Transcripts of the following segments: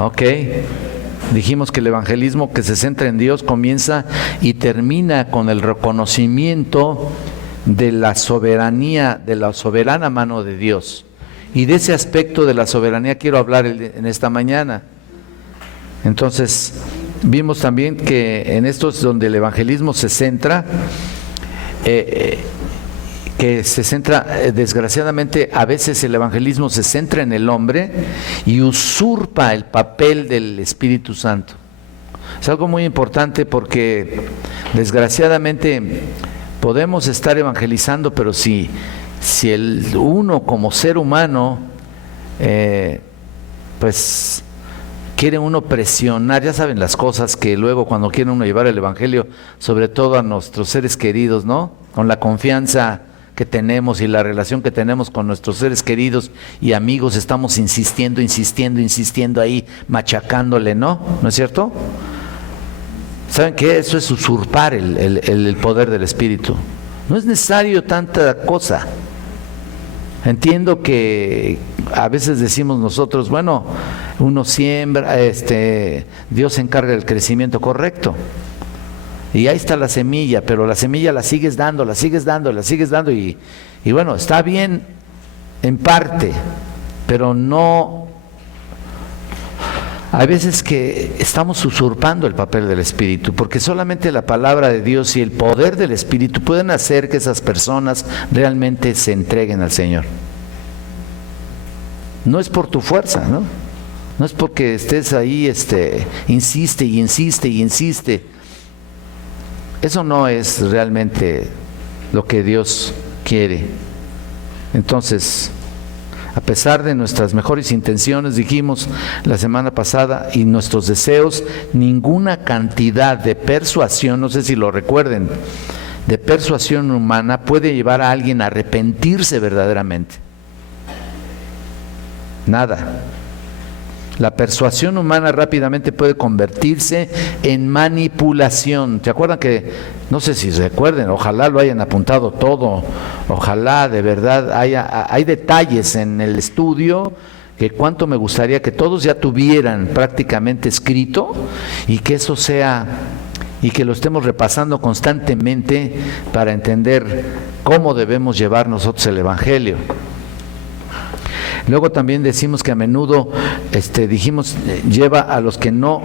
Ok. Dijimos que el evangelismo que se centra en Dios comienza y termina con el reconocimiento de la soberanía, de la soberana mano de Dios. Y de ese aspecto de la soberanía quiero hablar en esta mañana. Entonces, vimos también que en esto es donde el evangelismo se centra, desgraciadamente, a veces el evangelismo se centra en el hombre y usurpa el papel del Espíritu Santo. Es algo muy importante porque, desgraciadamente, podemos estar evangelizando, pero si el uno como ser humano, pues quiere uno presionar, ya saben las cosas que luego cuando quiere uno llevar el evangelio, sobre todo a nuestros seres queridos, ¿no? Con la confianza que tenemos y la relación que tenemos con nuestros seres queridos y amigos, estamos insistiendo ahí, machacándole, ¿no? ¿No es cierto? ¿Saben qué? Eso es usurpar el poder del Espíritu. No es necesario tanta cosa. Entiendo que a veces decimos nosotros, bueno, uno siembra, Dios se encarga del crecimiento, correcto. Y ahí está la semilla, pero la semilla la sigues dando y bueno, está bien en parte, pero no. Hay veces que estamos usurpando el papel del Espíritu, porque solamente la palabra de Dios y el poder del Espíritu pueden hacer que esas personas realmente se entreguen al Señor. No es por tu fuerza, ¿no? No es porque estés ahí, insiste. Eso no es realmente lo que Dios quiere. Entonces, a pesar de nuestras mejores intenciones, dijimos la semana pasada, y nuestros deseos, ninguna cantidad de persuasión, no sé si lo recuerden, de persuasión humana puede llevar a alguien a arrepentirse verdaderamente. Nada. La persuasión humana rápidamente puede convertirse en manipulación. ¿Se acuerdan que, no sé si recuerden, ojalá lo hayan apuntado todo, ojalá de verdad hay detalles en el estudio que cuánto me gustaría que todos ya tuvieran prácticamente escrito y que eso sea, y que lo estemos repasando constantemente para entender cómo debemos llevar nosotros el Evangelio. Luego también decimos que a menudo, lleva a los que no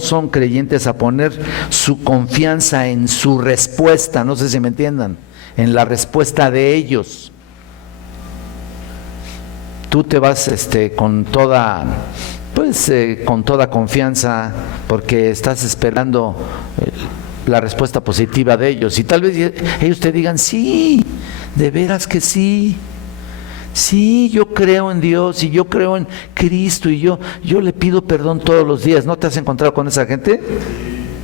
son creyentes a poner su confianza en su respuesta, no sé si me entiendan, en la respuesta de ellos. Tú te vas con toda confianza porque estás esperando la respuesta positiva de ellos, y tal vez ellos te digan, sí, de veras que sí. Sí, yo creo en Dios y yo creo en Cristo y yo le pido perdón todos los días. ¿No te has encontrado con esa gente?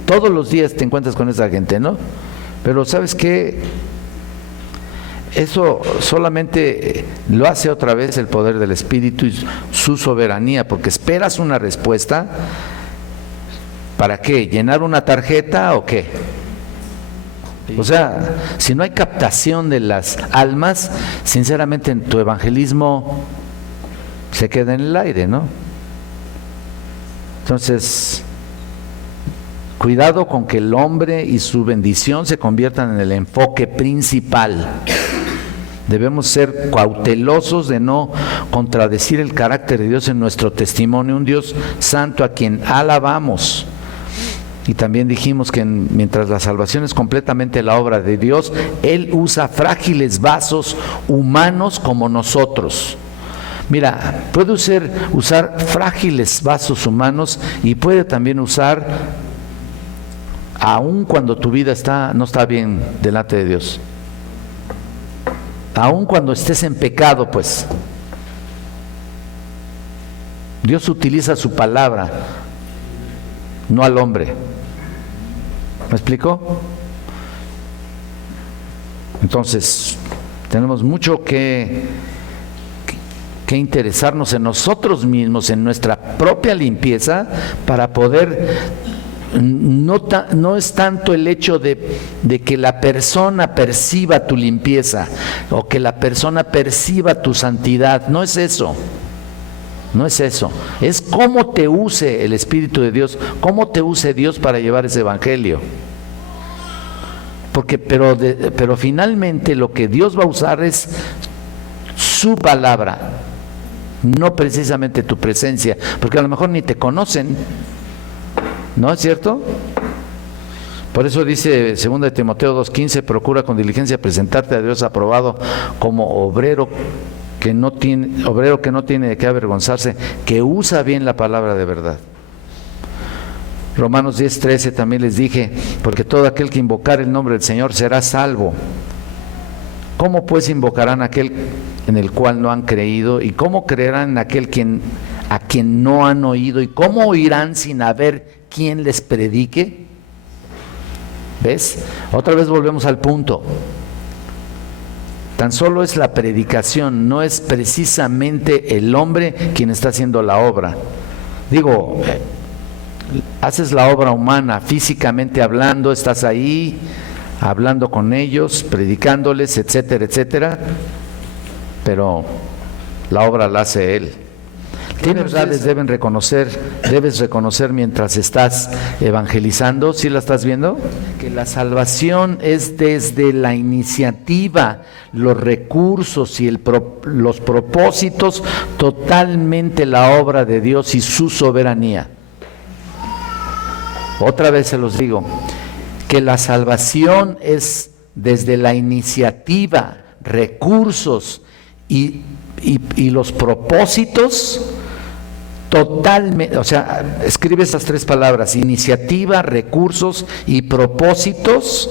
Todos los días te encuentras con esa gente, ¿no? Pero ¿sabes qué? Eso solamente lo hace otra vez el poder del Espíritu y su soberanía, porque esperas una respuesta. ¿Para qué? ¿Llenar una tarjeta o qué? O sea, si no hay captación de las almas, sinceramente en tu evangelismo se queda en el aire, ¿no? Entonces, cuidado con que el hombre y su bendición se conviertan en el enfoque principal. Debemos ser cautelosos de no contradecir el carácter de Dios en nuestro testimonio, un Dios santo a quien alabamos. Y también dijimos que mientras la salvación es completamente la obra de Dios, Él usa frágiles vasos humanos como nosotros. Mira, puede usar frágiles vasos humanos y puede también usar, aun cuando tu vida no está bien delante de Dios. Aun cuando estés en pecado, pues. Dios utiliza su palabra, no al hombre. ¿Me explico? Entonces, tenemos mucho que interesarnos en nosotros mismos, en nuestra propia limpieza, para poder, no es tanto el hecho de que la persona perciba tu limpieza o que la persona perciba tu santidad, no es eso. No es eso, es cómo te use el Espíritu de Dios, cómo te use Dios para llevar ese evangelio. Pero finalmente lo que Dios va a usar es su palabra, no precisamente tu presencia, porque a lo mejor ni te conocen, ¿no es cierto? Por eso dice 2 Timoteo 2:15, procura con diligencia presentarte a Dios aprobado como obrero que no tiene de qué avergonzarse, que usa bien la palabra de verdad. Romanos 10:13 también les dije, porque todo aquel que invocar el nombre del Señor será salvo. ¿Cómo pues invocarán a aquel en el cual no han creído? ¿Y cómo creerán en aquel a quien no han oído? ¿Y cómo oirán sin haber quien les predique? ¿Ves? Otra vez volvemos al punto. Tan solo es la predicación, no es precisamente el hombre quien está haciendo la obra. Digo, haces la obra humana, físicamente hablando, estás ahí, hablando con ellos, predicándoles, etcétera, etcétera, pero la obra la hace Él. ¿Qué verdades debes reconocer mientras estás evangelizando? ¿Sí la estás viendo? Que la salvación es desde la iniciativa, los recursos y los propósitos, totalmente la obra de Dios y su soberanía. Otra vez se los digo, que la salvación es desde la iniciativa, recursos y los propósitos totalmente, o sea, escribe esas tres palabras: iniciativa, recursos y propósitos,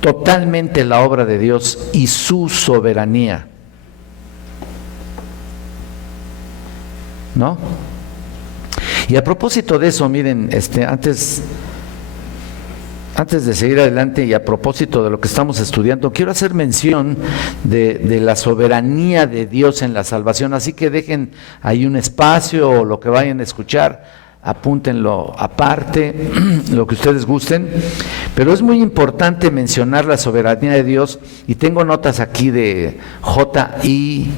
totalmente la obra de Dios y su soberanía. ¿No? Y a propósito de eso, miren, antes de seguir adelante y a propósito de lo que estamos estudiando, quiero hacer mención de la soberanía de Dios en la salvación, así que dejen ahí un espacio o lo que vayan a escuchar, apúntenlo aparte, lo que ustedes gusten, pero es muy importante mencionar la soberanía de Dios, y tengo notas aquí de J.I.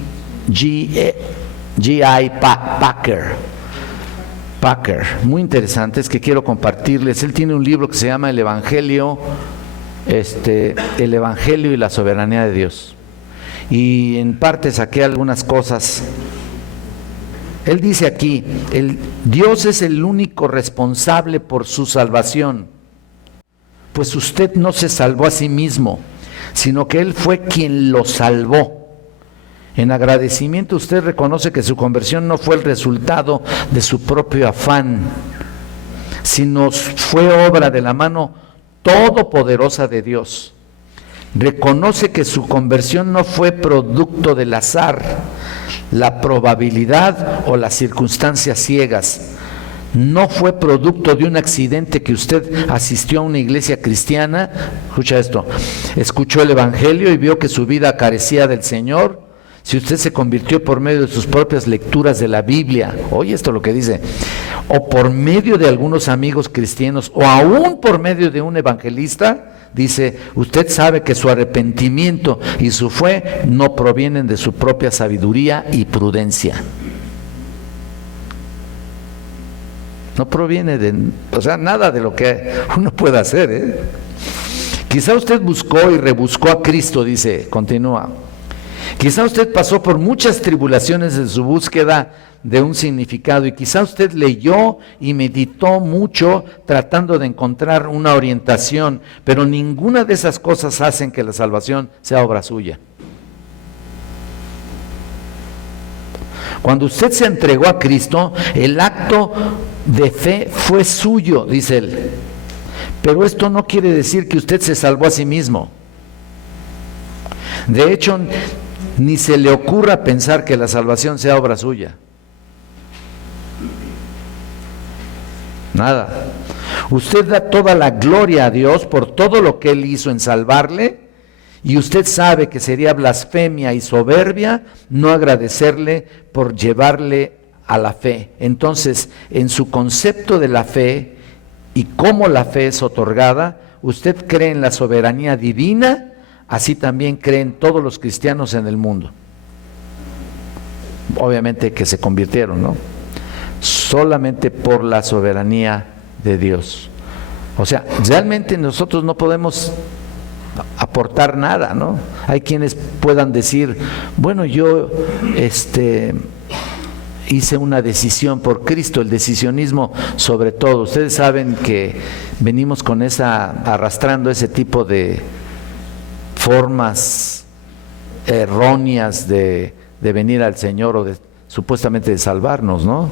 Packer, muy interesantes, que quiero compartirles. Él tiene un libro que se llama El Evangelio y la soberanía de Dios, y en parte saqué algunas cosas. Él dice aquí: Dios es el único responsable por su salvación, pues usted no se salvó a sí mismo, sino que Él fue quien lo salvó. En agradecimiento usted reconoce que su conversión no fue el resultado de su propio afán, sino fue obra de la mano todopoderosa de Dios. Reconoce que su conversión no fue producto del azar, la probabilidad o las circunstancias ciegas. No fue producto de un accidente que usted asistió a una iglesia cristiana, escucha esto, escuchó el Evangelio y vio que su vida carecía del Señor. Si usted se convirtió por medio de sus propias lecturas de la Biblia, oye esto lo que dice, o por medio de algunos amigos cristianos, o aún por medio de un evangelista, dice, usted sabe que su arrepentimiento y su fe no provienen de su propia sabiduría y prudencia. No proviene nada de lo que uno pueda hacer, ¿eh? Quizá usted buscó y rebuscó a Cristo, dice, continúa. Quizá usted pasó por muchas tribulaciones en su búsqueda de un significado, y quizá usted leyó y meditó mucho tratando de encontrar una orientación, pero ninguna de esas cosas hacen que la salvación sea obra suya. Cuando usted se entregó a Cristo, el acto de fe fue suyo, dice él. Pero esto no quiere decir que usted se salvó a sí mismo. De hecho, ni se le ocurra pensar que la salvación sea obra suya. Nada. Usted da toda la gloria a Dios por todo lo que Él hizo en salvarle, y usted sabe que sería blasfemia y soberbia no agradecerle por llevarle a la fe. Entonces, en su concepto de la fe y cómo la fe es otorgada, usted cree en la soberanía divina. Así también creen todos los cristianos en el mundo. obviamente que se convirtieron, ¿no? Solamente por la soberanía de Dios. O sea, realmente nosotros no podemos aportar nada, ¿no? Hay quienes puedan decir, bueno, yo hice una decisión por Cristo, el decisionismo sobre todo. Ustedes saben que venimos con arrastrando ese tipo de formas erróneas de venir al Señor o supuestamente de salvarnos, ¿no?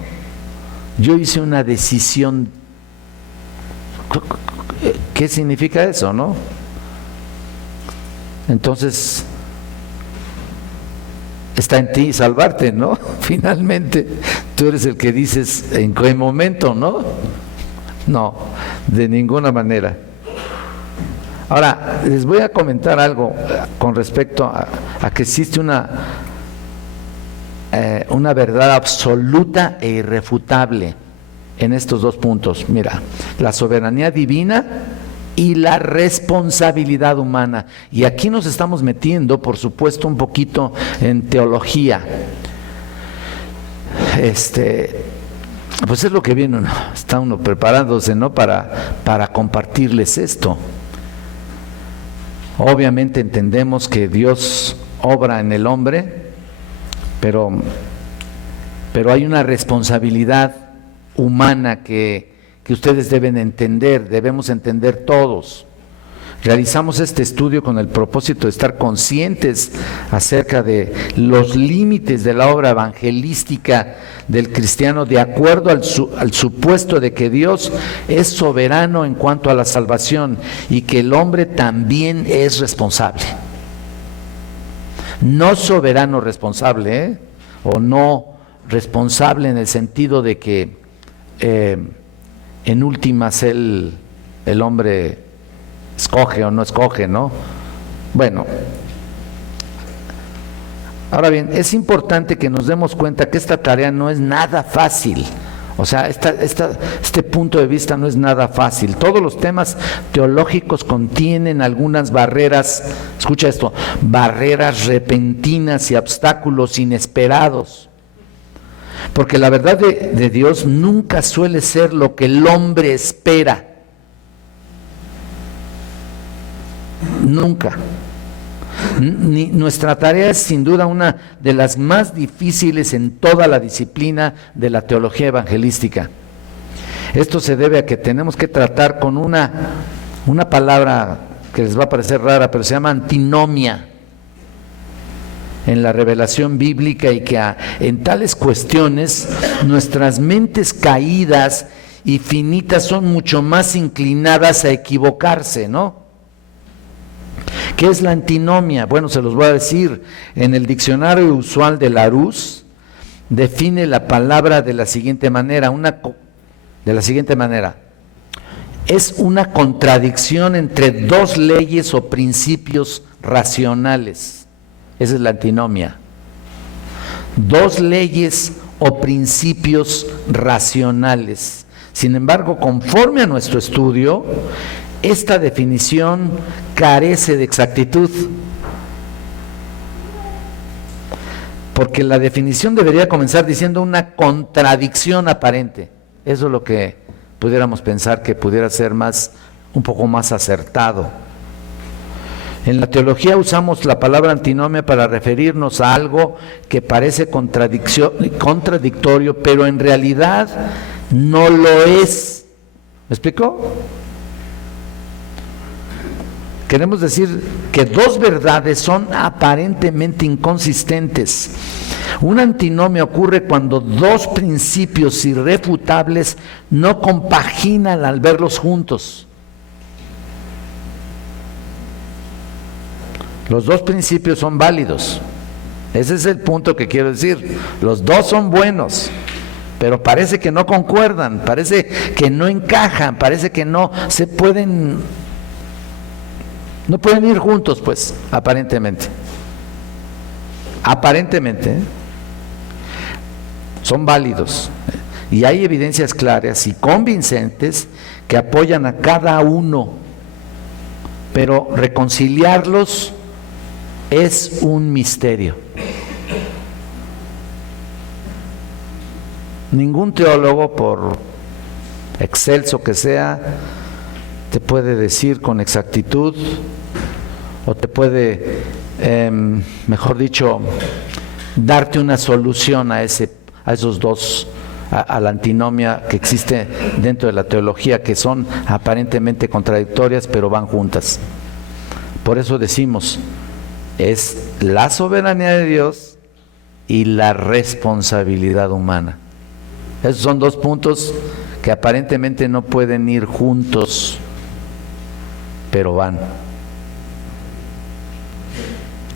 Yo hice una decisión. ¿Qué significa eso, no? Entonces, está en ti salvarte, ¿no? Finalmente, tú eres el que dices en qué momento, ¿no? No, de ninguna manera. Ahora, les voy a comentar algo con respecto a que existe una verdad absoluta e irrefutable en estos dos puntos. Mira, la soberanía divina y la responsabilidad humana. Y aquí nos estamos metiendo, por supuesto, un poquito en teología. Pues es lo que viene uno, está uno preparándose, ¿no? Para compartirles esto. Obviamente entendemos que Dios obra en el hombre, pero hay una responsabilidad humana que ustedes deben entender, debemos entender todos. Realizamos este estudio con el propósito de estar conscientes acerca de los límites de la obra evangelística del cristiano, de acuerdo al supuesto de que Dios es soberano en cuanto a la salvación y que el hombre también es responsable. No soberano responsable, o no responsable en el sentido de que en últimas el hombre escoge o no escoge, ¿no? Bueno, ahora bien, es importante que nos demos cuenta que esta tarea no es nada fácil. O sea, este punto de vista no es nada fácil. Todos los temas teológicos contienen algunas barreras, escucha esto, barreras repentinas y obstáculos inesperados. Porque la verdad de Dios nunca suele ser lo que el hombre espera. Nunca. Nuestra tarea es sin duda una de las más difíciles en toda la disciplina de la teología evangelística. Esto se debe a que tenemos que tratar con una palabra que les va a parecer rara, pero se llama antinomia en la revelación bíblica, y que en tales cuestiones nuestras mentes caídas y finitas son mucho más inclinadas a equivocarse, ¿no? ¿Qué es la antinomia? Bueno, se los voy a decir. En el diccionario usual de Larousse define la palabra de la siguiente manera, es una contradicción entre dos leyes o principios racionales. Esa es la antinomia. Dos leyes o principios racionales. Sin embargo, conforme a nuestro estudio, esta definición carece de exactitud, porque la definición debería comenzar diciendo una contradicción aparente. Eso es lo que pudiéramos pensar que pudiera ser un poco más acertado. En la teología usamos la palabra antinomia para referirnos a algo que parece contradictorio, pero en realidad no lo es. ¿Me explico? Queremos decir que dos verdades son aparentemente inconsistentes. Una antinomia ocurre cuando dos principios irrefutables no compaginan al verlos juntos. Los dos principios son válidos. Ese es el punto que quiero decir. Los dos son buenos, pero parece que no concuerdan, parece que no encajan, parece que no pueden ir juntos, pues, aparentemente. Aparentemente, son válidos. Y hay evidencias claras y convincentes que apoyan a cada uno, pero reconciliarlos es un misterio. Ningún teólogo, por excelso que sea, te puede decir con exactitud o te puede, mejor dicho, darte una solución a esos dos, a la antinomia que existe dentro de la teología, que son aparentemente contradictorias, pero van juntas. Por eso decimos, es la soberanía de Dios y la responsabilidad humana. Esos son dos puntos que aparentemente no pueden ir juntos, pero van.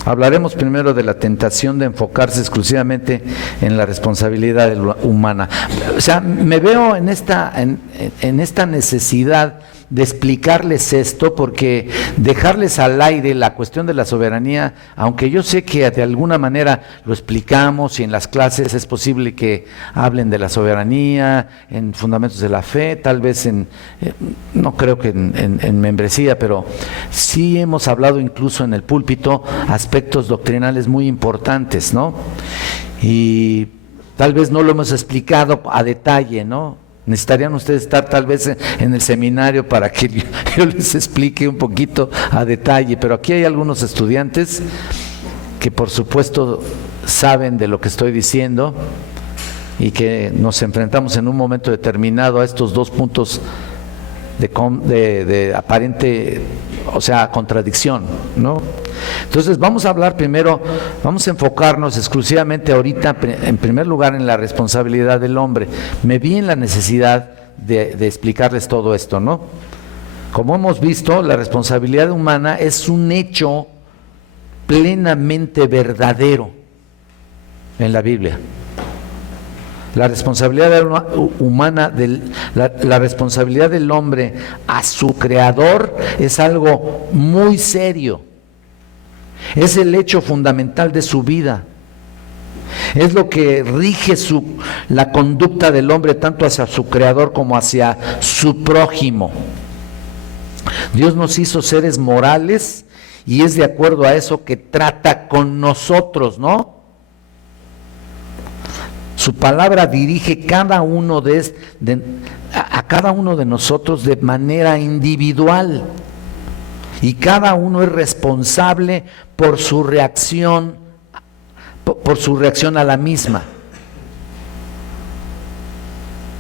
Hablaremos primero de la tentación de enfocarse exclusivamente en la responsabilidad humana. O sea, me veo en esta necesidad de explicarles esto, porque dejarles al aire la cuestión de la soberanía, aunque yo sé que de alguna manera lo explicamos y en las clases es posible que hablen de la soberanía en fundamentos de la fe, tal vez no creo que en membresía, pero sí hemos hablado incluso en el púlpito aspectos doctrinales muy importantes, ¿no? Y tal vez no lo hemos explicado a detalle, ¿no? Necesitarían ustedes estar tal vez en el seminario para que yo les explique un poquito a detalle, pero aquí hay algunos estudiantes que por supuesto saben de lo que estoy diciendo y que nos enfrentamos en un momento determinado a estos dos puntos de aparente, o sea, contradicción, ¿no? Entonces vamos a hablar primero, vamos a enfocarnos exclusivamente ahorita en primer lugar en la responsabilidad del hombre. Me vi en la necesidad de explicarles todo esto, ¿no? Como hemos visto, la responsabilidad humana es un hecho plenamente verdadero en la Biblia. La responsabilidad humana, la responsabilidad del hombre a su creador es algo muy serio. Es el hecho fundamental de su vida. Es lo que rige la conducta del hombre tanto hacia su creador como hacia su prójimo. Dios nos hizo seres morales y es de acuerdo a eso que trata con nosotros, ¿no? Su palabra dirige a cada uno de nosotros de manera individual y cada uno es responsable por su reacción a la misma,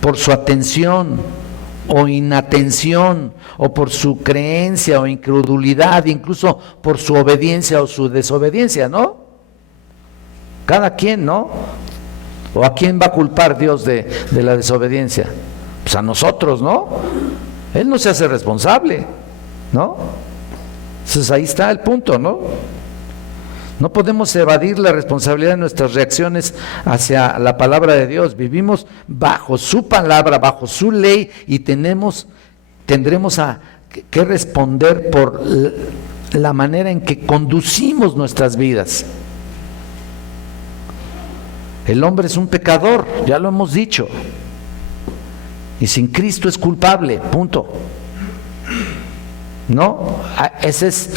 por su atención o inatención, o por su creencia o incredulidad, incluso por su obediencia o su desobediencia, ¿no? Cada quien, ¿no? ¿O a quién va a culpar Dios de la desobediencia? Pues a nosotros, ¿no? Él no se hace responsable, ¿no? Entonces ahí está el punto, ¿no? No podemos evadir la responsabilidad de nuestras reacciones hacia la palabra de Dios. Vivimos bajo su palabra, bajo su ley, y tendremos que responder por la manera en que conducimos nuestras vidas. El hombre es un pecador, ya lo hemos dicho, y sin Cristo es culpable, punto. ¿No? Esa es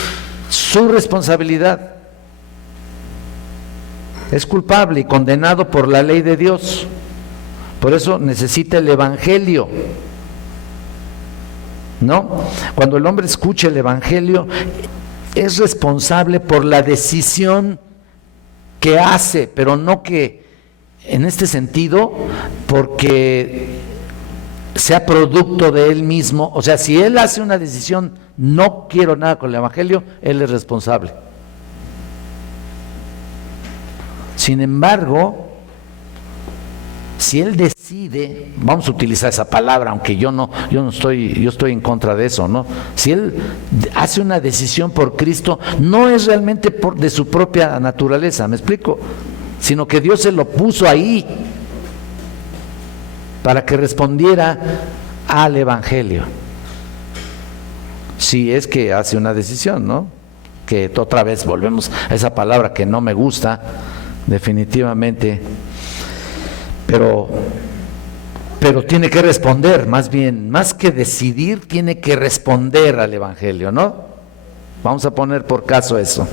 su responsabilidad. Es culpable y condenado por la ley de Dios. Por eso necesita el Evangelio, ¿no? Cuando el hombre escucha el Evangelio, es responsable por la decisión que hace, pero no que en este sentido porque sea producto de él mismo. O sea, si él hace una decisión, no quiero nada con el Evangelio, él es responsable. Sin embargo, si él decide, vamos a utilizar esa palabra, aunque yo estoy en contra de eso, ¿no? Si él hace una decisión por Cristo, no es realmente de su propia naturaleza, ¿me explico? Sino que Dios se lo puso ahí para que respondiera al Evangelio. Si es que hace una decisión, ¿no? Que otra vez volvemos a esa palabra que no me gusta, definitivamente, pero tiene que responder, más bien, más que decidir, tiene que responder al Evangelio, ¿no? Vamos a poner por caso eso.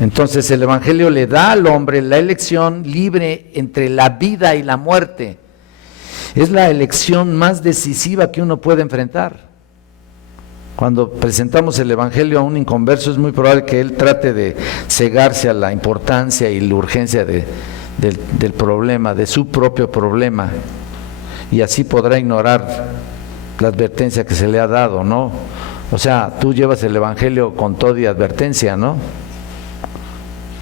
Entonces el Evangelio le da al hombre la elección libre entre la vida y la muerte. Es la elección más decisiva que uno puede enfrentar. Cuando presentamos el Evangelio a un inconverso, es muy probable que él trate de cegarse a la importancia y la urgencia del problema, de su propio problema, y así podrá ignorar la advertencia que se le ha dado, ¿no? O sea, tú llevas el Evangelio con todo y advertencia, ¿no?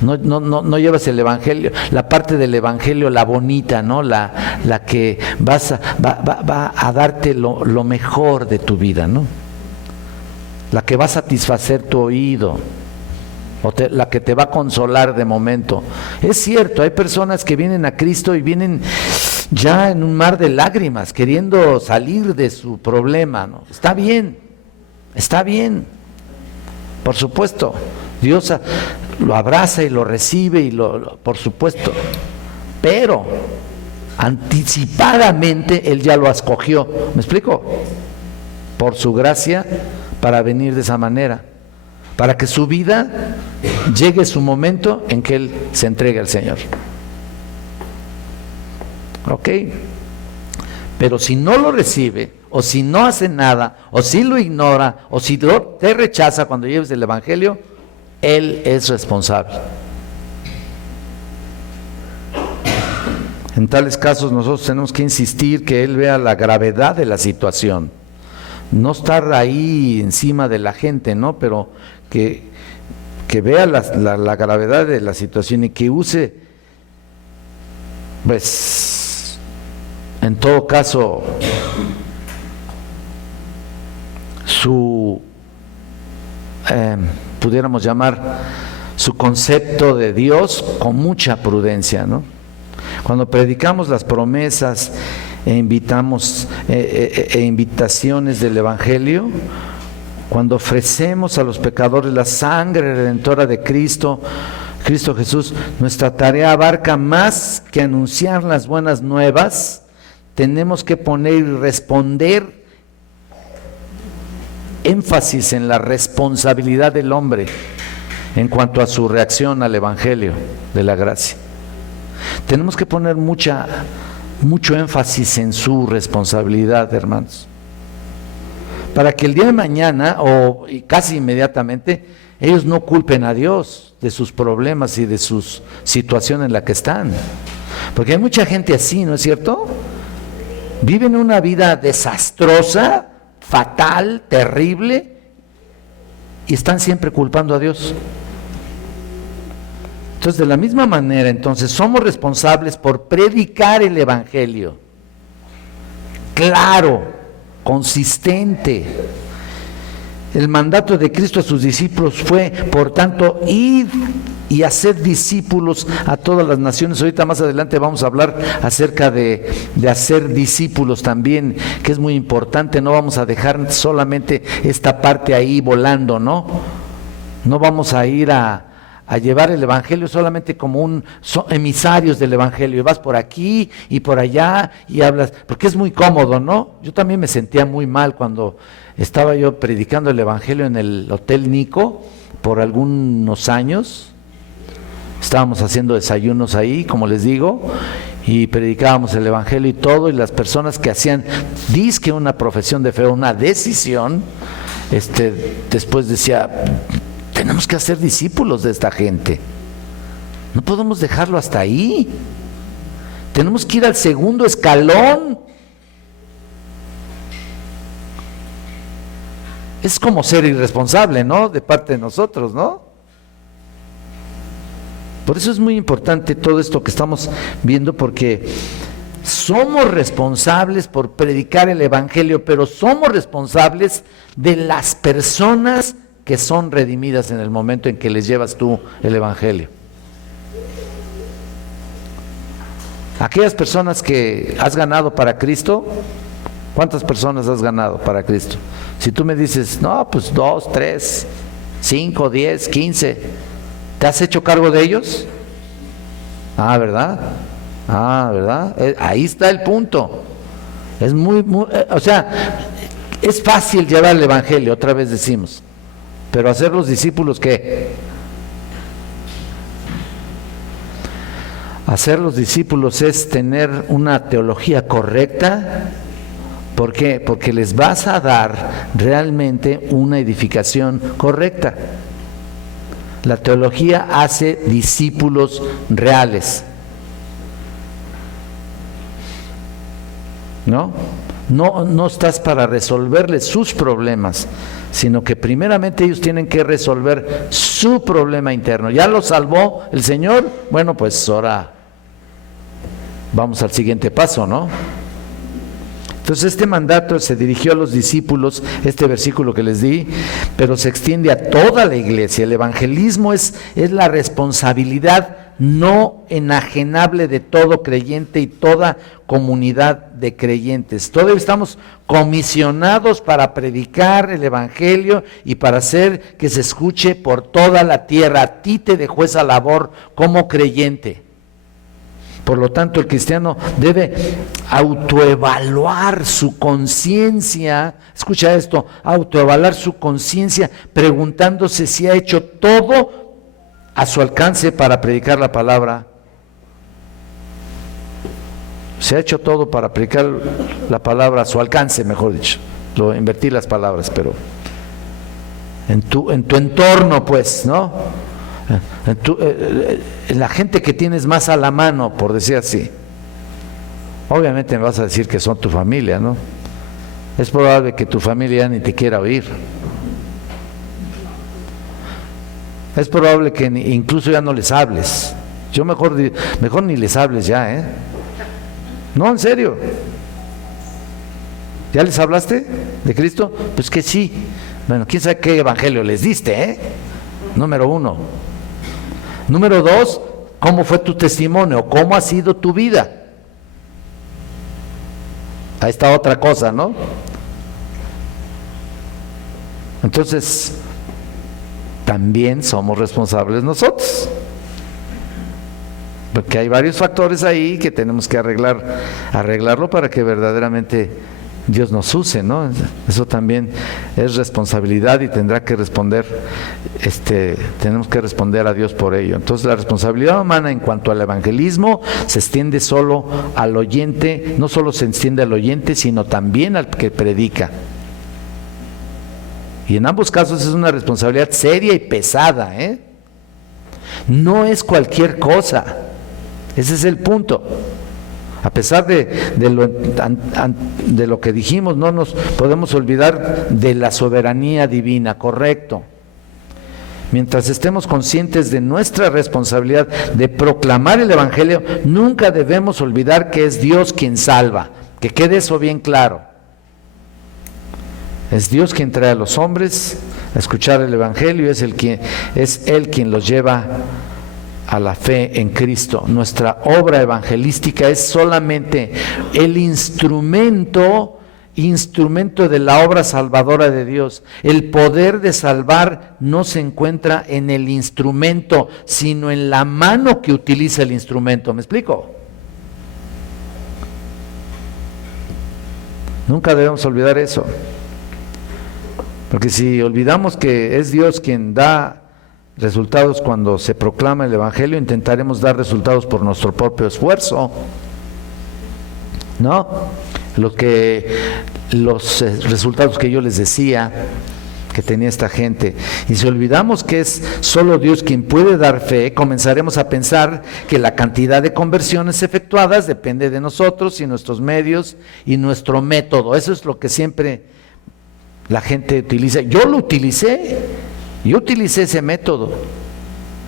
No llevas el Evangelio, la parte del Evangelio, la bonita, ¿no? La que va a darte lo mejor de tu vida, ¿no? La que va a satisfacer tu oído, la que te va a consolar de momento. Es cierto, hay personas que vienen a Cristo y vienen ya en un mar de lágrimas, queriendo salir de su problema, ¿no? Está bien, por supuesto. Dios lo abraza y lo recibe y por supuesto, pero anticipadamente Él ya lo escogió. ¿Me explico? Por su gracia, para venir de esa manera, para que su vida llegue su momento en que Él se entregue al Señor. ¿Ok? Pero si no lo recibe, o si no hace nada, o si lo ignora, o si te rechaza cuando lleves el Evangelio, Él es responsable. En tales casos nosotros tenemos que insistir que Él vea la gravedad de la situación. No estar ahí encima de la gente, ¿no? Pero que vea la gravedad de la situación y que use, pues, en todo caso, pudiéramos llamar su concepto de Dios con mucha prudencia, ¿no? Cuando predicamos las promesas invitaciones del Evangelio, cuando ofrecemos a los pecadores la sangre redentora de Cristo Jesús, nuestra tarea abarca más que anunciar las buenas nuevas. Tenemos que poner y responder énfasis en la responsabilidad del hombre en cuanto a su reacción al Evangelio de la gracia. Tenemos que poner mucho énfasis en su responsabilidad, hermanos, para que el día de mañana o casi inmediatamente ellos no culpen a Dios de sus problemas y de su situación en la que están, porque hay mucha gente así, ¿no es cierto? Viven una vida desastrosa, fatal, terrible, y están siempre culpando a Dios. Entonces, de la misma manera, entonces, somos responsables por predicar el Evangelio, claro, consistente. El mandato de Cristo a sus discípulos fue, por tanto, ir y hacer discípulos a todas las naciones. Ahorita más adelante vamos a hablar acerca de hacer discípulos también, que es muy importante. No vamos a dejar solamente esta parte ahí volando, ¿no? No vamos a ir a llevar el Evangelio solamente como emisarios del Evangelio, y vas por aquí y por allá y hablas, porque es muy cómodo, ¿no? Yo también me sentía muy mal cuando estaba yo predicando el Evangelio en el Hotel Nico por algunos años. Estábamos haciendo desayunos ahí, como les digo, y predicábamos el Evangelio y todo, y las personas que hacían dizque una profesión de fe, una decisión, después decía: tenemos que hacer discípulos de esta gente, no podemos dejarlo hasta ahí, tenemos que ir al segundo escalón. Es como ser irresponsable, ¿no?, de parte de nosotros, ¿no? Por eso es muy importante todo esto que estamos viendo, porque somos responsables por predicar el Evangelio, pero somos responsables de las personas que son redimidas en el momento en que les llevas tú el Evangelio. Aquellas personas que has ganado para Cristo, ¿cuántas personas has ganado para Cristo? Si tú me dices, no, pues 2, 3, 5, 10, 15, ¿te has hecho cargo de ellos? ¿Verdad? ¿Verdad? Ahí está el punto. Es o sea, es fácil llevar el Evangelio, otra vez decimos, pero hacer los discípulos, ¿qué? Hacer los discípulos es tener una teología correcta. ¿Por qué? Porque les vas a dar realmente una edificación correcta. La teología hace discípulos reales. ¿No? No estás para resolverles sus problemas, sino que primeramente ellos tienen que resolver su problema interno. ¿Ya lo salvó el Señor? Bueno, pues ahora vamos al siguiente paso, ¿no? Entonces este mandato se dirigió a los discípulos, este versículo que les di, pero se extiende a toda la iglesia. El evangelismo es la responsabilidad no enajenable de todo creyente y toda comunidad de creyentes. Todos estamos comisionados para predicar el evangelio y para hacer que se escuche por toda la tierra. A ti te dejó esa labor como creyente. Por lo tanto, el cristiano debe autoevaluar su conciencia, escucha esto, autoevaluar su conciencia preguntándose si ha hecho todo a su alcance para predicar la palabra. Se ha hecho todo para predicar la palabra a su alcance, mejor dicho. Lo invertí las palabras, pero en tu entorno, pues, ¿no? La gente que tienes más a la mano, por decir así. Obviamente me vas a decir que son tu familia, ¿no? Es probable que tu familia ya ni te quiera oír. Es probable que incluso ya no les hables. Yo mejor ni les hables ya, ¿eh? No, en serio. ¿Ya les hablaste de Cristo? Pues que sí. Bueno, quién sabe qué evangelio les diste, ¿eh? Número 1. Número 2, ¿cómo fue tu testimonio? ¿Cómo ha sido tu vida? Ahí está otra cosa, ¿no? Entonces, también somos responsables nosotros. Porque hay varios factores ahí que tenemos que arreglarlo para que verdaderamente Dios nos use, ¿no? Eso también es responsabilidad y tendrá que responder, tenemos que responder a Dios por ello. Entonces la responsabilidad humana en cuanto al evangelismo se extiende solo al oyente, no solo se extiende al oyente, sino también al que predica. Y en ambos casos es una responsabilidad seria y pesada, ¿eh? No es cualquier cosa, ese es el punto. A pesar de lo que dijimos, no nos podemos olvidar de la soberanía divina, correcto. Mientras estemos conscientes de nuestra responsabilidad de proclamar el evangelio, nunca debemos olvidar que es Dios quien salva. Que quede eso bien claro. Es Dios quien trae a los hombres a escuchar el evangelio, es Él quien los lleva a la fe en Cristo. Nuestra obra evangelística es solamente el instrumento de la obra salvadora de Dios. El poder de salvar no se encuentra en el instrumento, sino en la mano que utiliza el instrumento. ¿Me explico? Nunca debemos olvidar eso. Porque si olvidamos que es Dios quien da resultados cuando se proclama el evangelio, intentaremos dar resultados por nuestro propio esfuerzo, ¿no? Los resultados que yo les decía que tenía esta gente. Y si olvidamos que es solo Dios quien puede dar fe, comenzaremos a pensar que la cantidad de conversiones efectuadas depende de nosotros y nuestros medios y nuestro método. Eso es lo que siempre la gente utiliza. Yo utilicé ese método.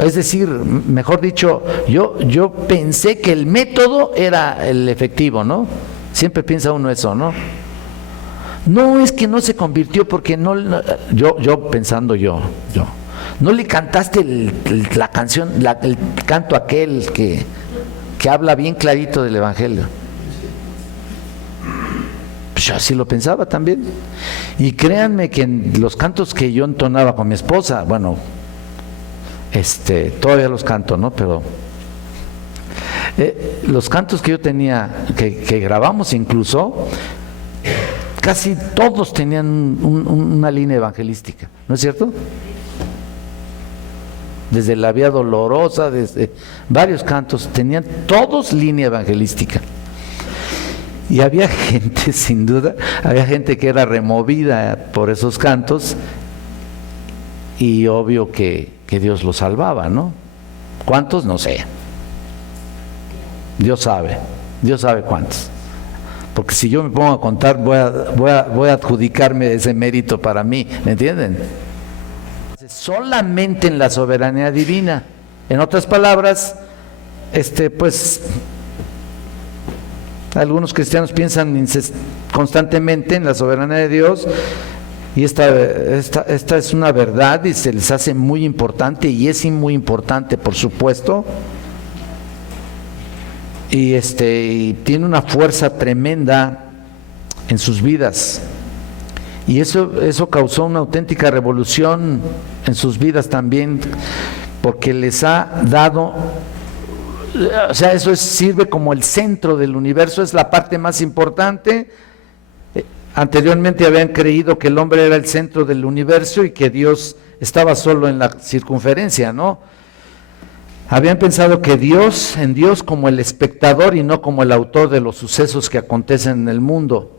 Es decir, mejor dicho, yo pensé que el método era el efectivo, ¿no? Siempre piensa uno eso, ¿no? No, es que no se convirtió porque yo pensando yo, no le cantaste la canción, el canto aquel que habla bien clarito del evangelio. Pues yo así lo pensaba también. Y créanme que en los cantos que yo entonaba con mi esposa, bueno, todavía los canto, ¿no? Pero los cantos que yo tenía, que grabamos incluso, casi todos tenían una línea evangelística, ¿no es cierto? desde la Vía Dolorosa, desde varios cantos, tenían todos línea evangelística. Y había gente, sin duda, había gente que era removida por esos cantos, y obvio que Dios los salvaba, ¿no? ¿Cuántos? No sé. Dios sabe cuántos. Porque si yo me pongo a contar, voy a adjudicarme ese mérito para mí, ¿me entienden? Solamente en la soberanía divina. En otras palabras, pues algunos cristianos piensan constantemente en la soberanía de Dios, y esta es una verdad y se les hace muy importante, y es muy importante, por supuesto, y tiene una fuerza tremenda en sus vidas, y eso causó una auténtica revolución en sus vidas también, porque les ha dado, o sea, eso sirve como el centro del universo, es la parte más importante. Anteriormente habían creído que el hombre era el centro del universo y que Dios estaba solo en la circunferencia, ¿no? Habían pensado que en Dios como el espectador y no como el autor de los sucesos que acontecen en el mundo.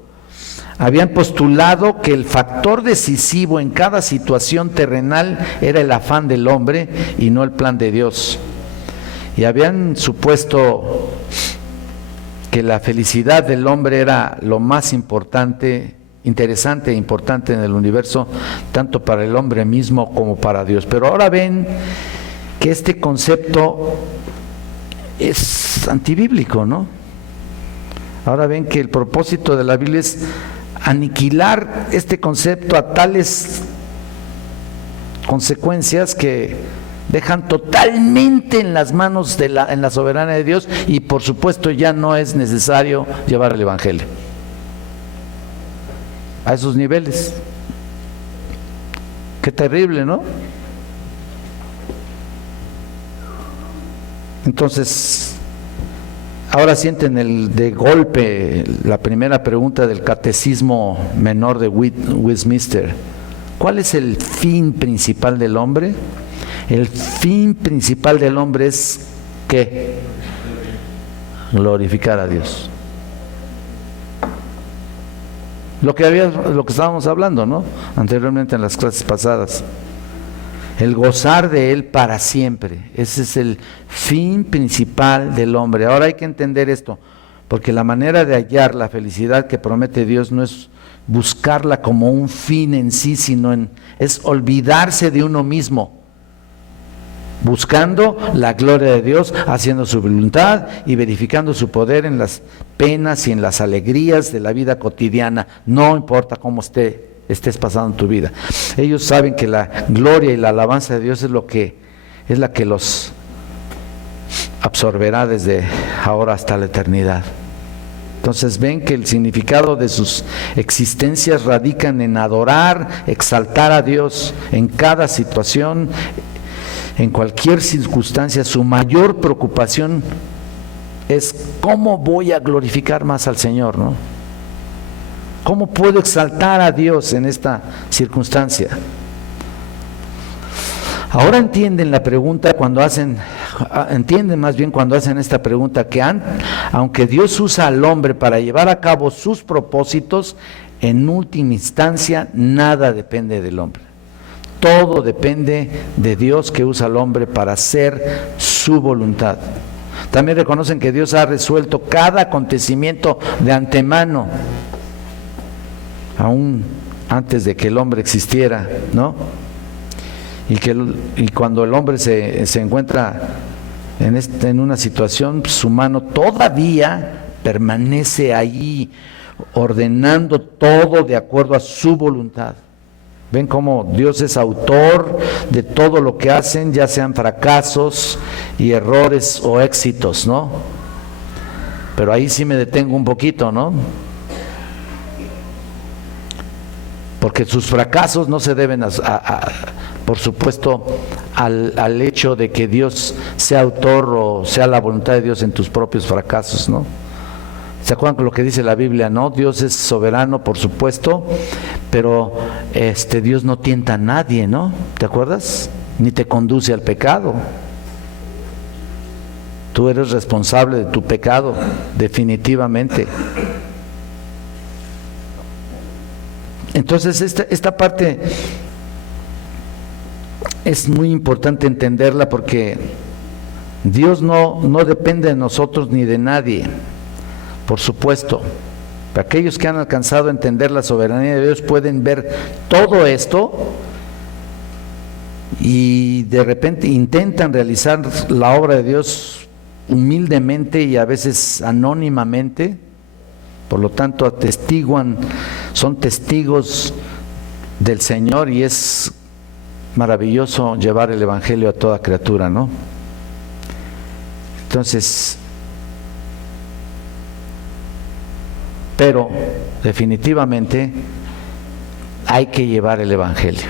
Habían postulado que el factor decisivo en cada situación terrenal era el afán del hombre y no el plan de Dios. Y habían supuesto que la felicidad del hombre era lo más interesante e importante en el universo, tanto para el hombre mismo como para Dios. Pero ahora ven que este concepto es antibíblico, ¿no? Ahora ven que el propósito de la Biblia es aniquilar este concepto a tales consecuencias que dejan totalmente en las manos en la soberanía de Dios, y por supuesto ya no es necesario llevar el evangelio a esos niveles. Qué terrible, ¿no? Entonces, ahora sienten de golpe la primera pregunta del Catecismo Menor de Westminster. ¿Cuál es el fin principal del hombre? El fin principal del hombre es ¿qué? Glorificar a Dios. Lo que estábamos hablando, ¿no? Anteriormente en las clases pasadas. El gozar de Él para siempre. Ese es el fin principal del hombre. Ahora hay que entender esto, porque la manera de hallar la felicidad que promete Dios no es buscarla como un fin en sí, sino es olvidarse de uno mismo, buscando la gloria de Dios, haciendo su voluntad y verificando su poder en las penas y en las alegrías de la vida cotidiana, no importa cómo estés pasando tu vida. Ellos saben que la gloria y la alabanza de Dios es la que los absorberá desde ahora hasta la eternidad. Entonces ven que el significado de sus existencias radican en adorar, exaltar a Dios en cada situación, en cualquier circunstancia. Su mayor preocupación es cómo voy a glorificar más al Señor, ¿no? ¿Cómo puedo exaltar a Dios en esta circunstancia? Ahora entienden más bien cuando hacen esta pregunta, que aunque Dios usa al hombre para llevar a cabo sus propósitos, en última instancia nada depende del hombre. Todo depende de Dios, que usa al hombre para hacer su voluntad. También reconocen que Dios ha resuelto cada acontecimiento de antemano, aún antes de que el hombre existiera, ¿no? Y cuando el hombre se encuentra en una situación, su mano todavía permanece ahí, ordenando todo de acuerdo a su voluntad. Ven cómo Dios es autor de todo lo que hacen, ya sean fracasos y errores o éxitos, ¿no? Pero ahí sí me detengo un poquito, ¿no? Porque sus fracasos no se deben, por supuesto, al hecho de que Dios sea autor o sea la voluntad de Dios en tus propios fracasos, ¿no? ¿Se acuerdan con lo que dice la Biblia, no? Dios es soberano, por supuesto, pero Dios no tienta a nadie, ¿no? ¿Te acuerdas? ni te conduce al pecado. Tú eres responsable de tu pecado, definitivamente. Entonces esta parte es muy importante entenderla, porque Dios no depende de nosotros ni de nadie, por supuesto. Pero aquellos que han alcanzado a entender la soberanía de Dios pueden ver todo esto y de repente intentan realizar la obra de Dios humildemente y a veces anónimamente. Por lo tanto, atestiguan, son testigos del Señor, y es maravilloso llevar el Evangelio a toda criatura, ¿no? Entonces, pero definitivamente hay que llevar el Evangelio,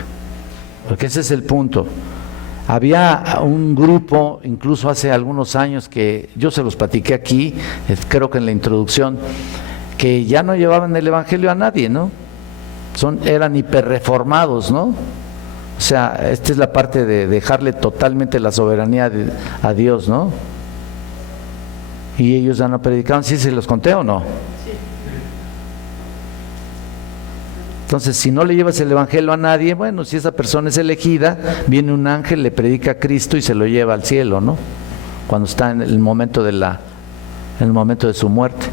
porque ese es el punto. Había un grupo, incluso hace algunos años, que yo se los platiqué aquí, creo que en la introducción, que ya no llevaban el Evangelio a nadie, ¿no? Eran hiperreformados, ¿no? O sea, esta es la parte de dejarle totalmente la soberanía a Dios, ¿no? Y ellos ya no predicaban. ¿Sí se los conté o no? Sí. Entonces, si no le llevas el Evangelio a nadie, bueno, si esa persona es elegida, viene un ángel, le predica a Cristo y se lo lleva al cielo, ¿no? Cuando está en el momento en el momento de su muerte.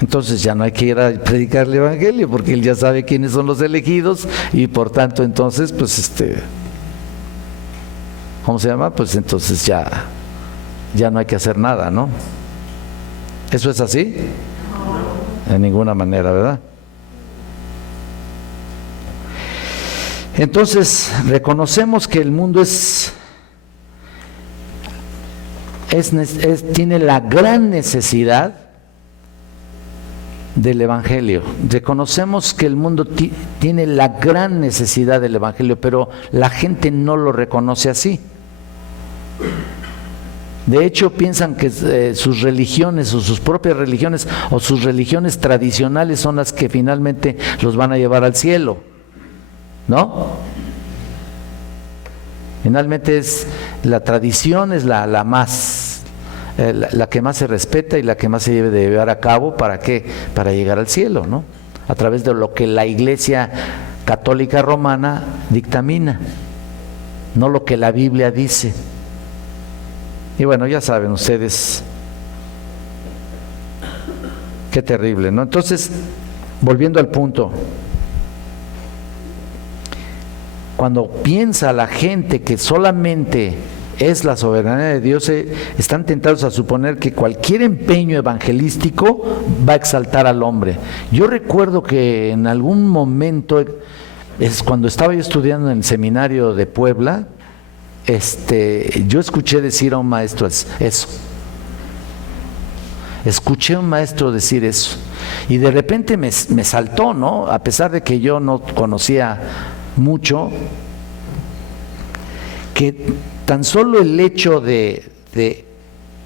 Entonces ya no hay que ir a predicar el Evangelio, porque él ya sabe quiénes son los elegidos, y por tanto entonces pues ¿cómo se llama? Pues entonces ya no hay que hacer nada, ¿no? ¿Eso es así? De ninguna manera, ¿verdad? Entonces reconocemos que el mundo tiene la gran necesidad del Evangelio. Reconocemos que el mundo tiene la gran necesidad del Evangelio, pero la gente no lo reconoce así. De hecho, piensan que sus religiones o sus propias religiones o sus religiones tradicionales son las que finalmente los van a llevar al cielo, ¿no? Finalmente la tradición es la más la que más se respeta y la que más se debe de llevar a cabo. ¿Para qué? Para llegar al cielo, ¿no? A través de lo que la Iglesia Católica Romana dictamina, no lo que la Biblia dice. Y bueno, ya saben ustedes, qué terrible, ¿no? Entonces, volviendo al punto, cuando piensa la gente que solamente es la soberanía de Dios, están tentados a suponer que cualquier empeño evangelístico va a exaltar al hombre. Yo recuerdo que en algún momento, cuando estaba yo estudiando en el seminario de Puebla, yo escuché decir a un maestro eso. Escuché a un maestro decir eso, y de repente me saltó, ¿no? A pesar de que yo no conocía mucho, que tan solo el hecho de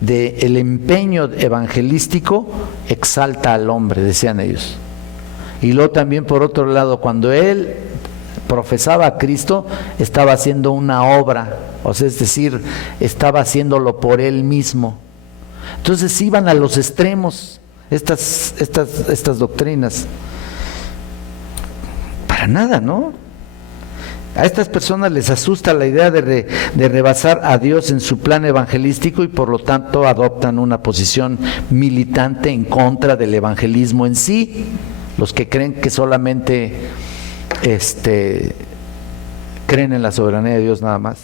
el empeño evangelístico exalta al hombre, decían ellos. Y luego también, por otro lado, cuando él profesaba a Cristo, estaba haciendo una obra, o sea, es decir, estaba haciéndolo por él mismo. Entonces iban a los extremos estas doctrinas. Para nada, ¿no? A estas personas les asusta la idea de rebasar a Dios en su plan evangelístico, y por lo tanto adoptan una posición militante en contra del evangelismo en sí. Los que creen que solamente creen en la soberanía de Dios nada más.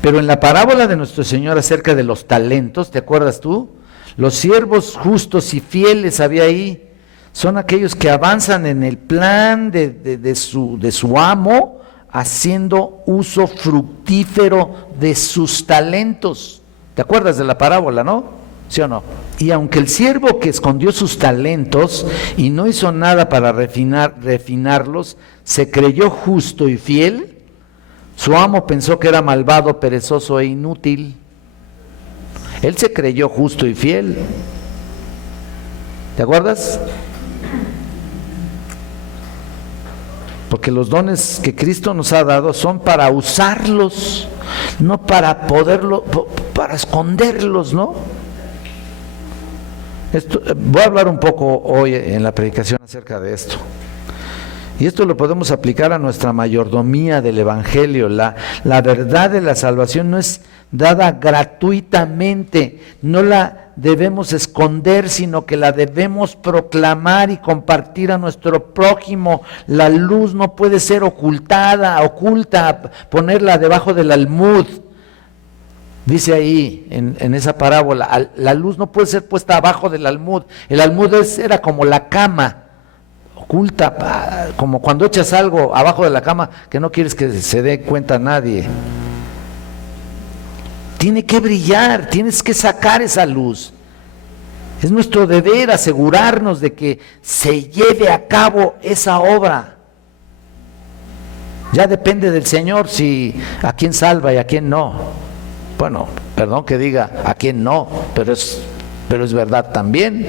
Pero en la parábola de nuestro Señor acerca de los talentos, ¿te acuerdas tú? Los siervos justos y fieles había ahí. Son aquellos que avanzan en el plan de su amo, haciendo uso fructífero de sus talentos. ¿Te acuerdas de la parábola, no? ¿Sí o no? Y aunque el siervo que escondió sus talentos y no hizo nada para refinarlos, se creyó justo y fiel, su amo pensó que era malvado, perezoso e inútil. Él se creyó justo y fiel. ¿Te acuerdas? Porque los dones que Cristo nos ha dado son para usarlos, no para para esconderlos, ¿no? Voy a hablar un poco hoy en la predicación acerca de esto. Y esto lo podemos aplicar a nuestra mayordomía del Evangelio. La verdad de la salvación no es dada gratuitamente, no la debemos esconder, sino que la debemos proclamar y compartir a nuestro prójimo. La luz no puede ser oculta, ponerla debajo del almud. Dice ahí en esa parábola, la luz no puede ser puesta abajo del almud. El almud era como la cama, oculta, como cuando echas algo abajo de la cama que no quieres que se dé cuenta nadie. Tiene que brillar, tienes que sacar esa luz. Es nuestro deber asegurarnos de que se lleve a cabo esa obra. Ya depende del Señor si a quién salva y a quién no. Bueno, perdón que diga a quién no, pero es verdad también,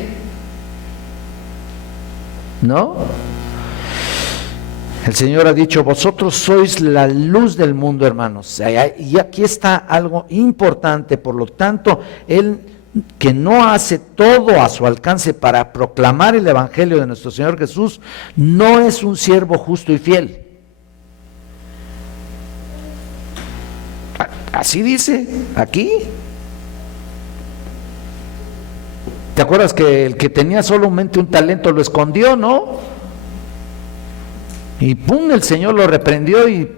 ¿no? El Señor ha dicho, vosotros sois la luz del mundo, hermanos. Y aquí está algo importante. Por lo tanto, Él que no hace todo a su alcance para proclamar el Evangelio de nuestro Señor Jesús, no es un siervo justo y fiel. Así dice aquí. ¿Te acuerdas que el que tenía solamente un talento lo escondió, no? Y pum, el Señor lo reprendió y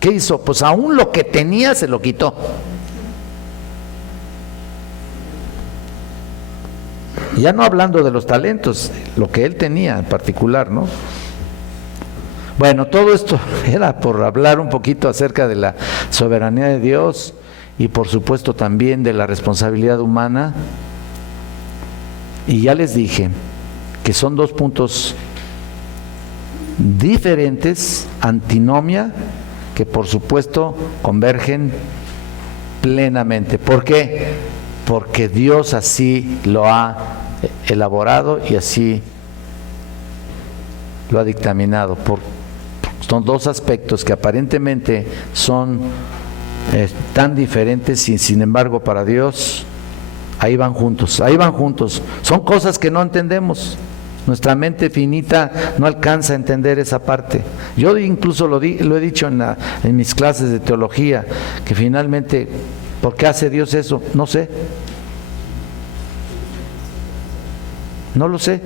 ¿qué hizo? Pues aún lo que tenía se lo quitó. Ya no hablando de los talentos, lo que él tenía en particular, ¿no? Bueno, todo esto era por hablar un poquito acerca de la soberanía de Dios y por supuesto también de la responsabilidad humana. Y ya les dije que son dos puntos diferentes, antinomia, que por supuesto convergen plenamente. ¿Por qué? Porque Dios así lo ha elaborado y así lo ha dictaminado. Son dos aspectos que aparentemente son tan diferentes y sin embargo para Dios ahí van juntos, Son cosas que no entendemos. Nuestra mente finita no alcanza a entender esa parte. Yo incluso lo he dicho en mis clases de teología, que finalmente, ¿por qué hace Dios eso? No sé. No lo sé.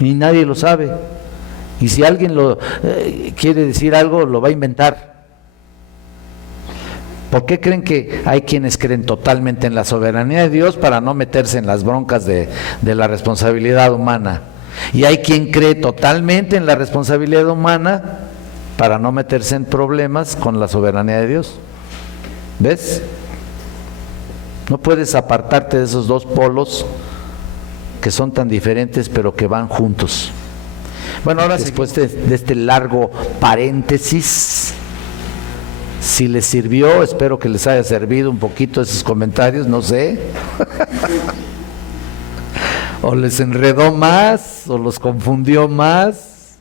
Ni nadie lo sabe. Y si alguien quiere decir algo, lo va a inventar. ¿Por qué creen que hay quienes creen totalmente en la soberanía de Dios para no meterse en las broncas de la responsabilidad humana? Y hay quien cree totalmente en la responsabilidad humana para no meterse en problemas con la soberanía de Dios. ¿Ves? No puedes apartarte de esos dos polos que son tan diferentes pero que van juntos. Bueno, ahora después de este largo paréntesis, si les sirvió, espero que les haya servido un poquito esos comentarios, no sé. O les enredó más, o los confundió más.